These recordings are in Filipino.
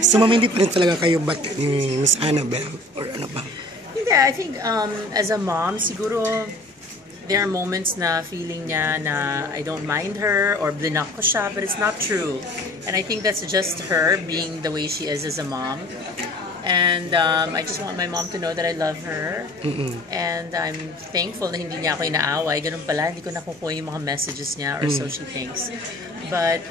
So, ma'am, hindi pa rin talaga kayo bat ni Miss Annabelle? Or ano ba? Hindi, I think as a mom, siguro there are moments na feeling niya na I don't mind her or blinak ko siya, but it's not true. And I think that's just her being the way she is as a mom. And I just want my mom to know that I love her. And I'm thankful na hindi niya ako inaaway. Ganun pala, hindi ko nakukuha yung mga messages niya or so she thinks. But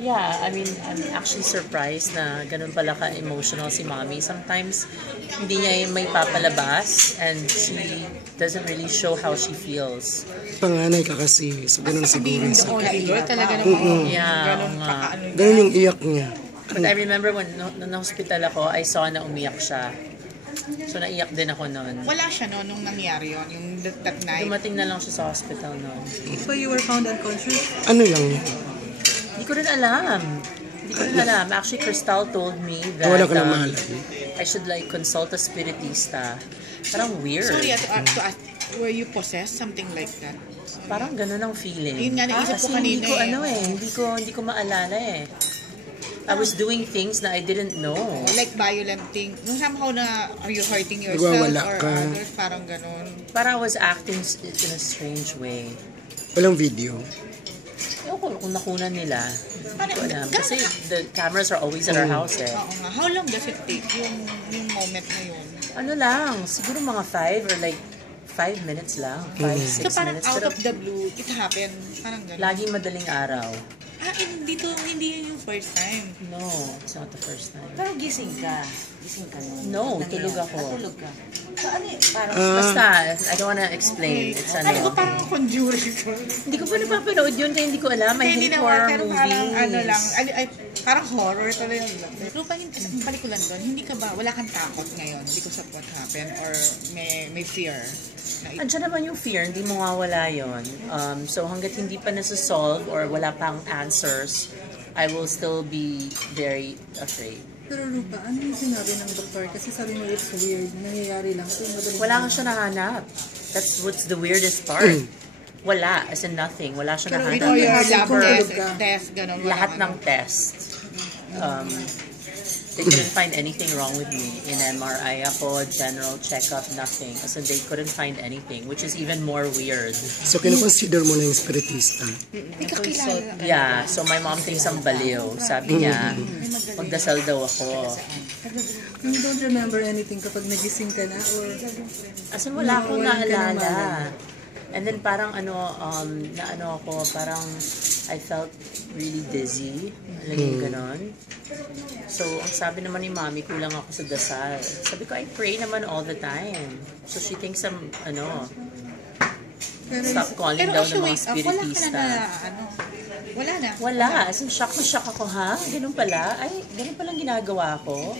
yeah, I mean, I'm actually surprised na ganun pala ka-emotional si mommy. Sometimes, hindi niya yung may papalabas and she doesn't really show how she feels. Panganay ka kasi, so ganun siguro. Talaga naman. Yeah, Ganun yung iyak niya. But I remember when na-hospital ako, I saw na umiyak siya. So, naiyak din ako noon. Wala siya no, nung nangyari yun, yung that night. Dumating na lang siya sa hospital noon. So you were found unconscious? Ano lang yun? Hindi ko rin alam. Actually, Crystal told me that Wala ka na malay. I should like consult a spiritista. Parang weird. Sorry, to ask, were you possessed? Something like that? Parang ganun ang feeling. Yun nga, naisip ko Kasi kanina hindi ko maalala eh. I was doing things na I didn't know. Like violent thing. Nung somehow na, are you hurting yourself Nagwawala or ka. others? Parang ganun. Parang I was acting in a strange way. Walang video. Ewan ko kung nakunan nila. Hindi ko alam. Kasi the cameras are always at our house eh. Oo nga. How long does it take yung moment na yun? Ano lang, siguro mga 5 or like 5 minutes lang. 5, 6 So parang minutes. out Pero of the blue, it happened. Parang ganun. laging madaling araw. Hindi yun yung first time. No, it's not the first time. Pero gising ka. Gising ka nun. No, tulog ako. Tulog ka. So ano yun? Parang Basta, I don't wanna explain. It's Ano ko ano. parang conjuring ko. Hindi ko pa napapanood yun kaya hindi ko alam. I Hindi hate naman, horror pero movies. parang ano lang, parang horror talaga yun. Pero pa yung palikulan doon, hindi ka ba, wala kang takot ngayon because of what happened or may fear? Andiyan naman yung fear, hindi mo mawawala yun. So hanggat hindi pa nasa-solve or wala pang answers, I will still be very afraid. Pero Rupa, ano yung sinabi ng doktor? Kasi sabi mo it's weird, nangyayari lang. So, Wala ka siya nahanap. That's what's the weirdest part. Wala, as in nothing. Wala siya Pero nahanap. ito yung lab Kung tulog test, ka. gano'n. Lahat ng test. They couldn't find anything wrong with me. In MRI ako, general checkup, nothing. As in, they couldn't find anything, which is even more weird. So, kino-consider mo na yung spiritista? Hindi ka kilala. Yeah, so my mom thinks I'm baliw. Sabi niya, magdasal daw ako. You don't remember anything kapag nagising ka na? Or As in, wala akong Nawawalan ka ng naalala. malay. And then parang parang I felt really dizzy. Laging ganon. So, ang sabi naman ni Mommy, kulang ako sa dasal. Sabi ko, I pray naman all the time. So, she thinks I'm, stop calling Pero daw ng actually, mga wait, wala ka spiritista. na wala na. Wala. As in, shock na shock ako, ha? Ganun pala? Ay, ganun palang ginagawa ko.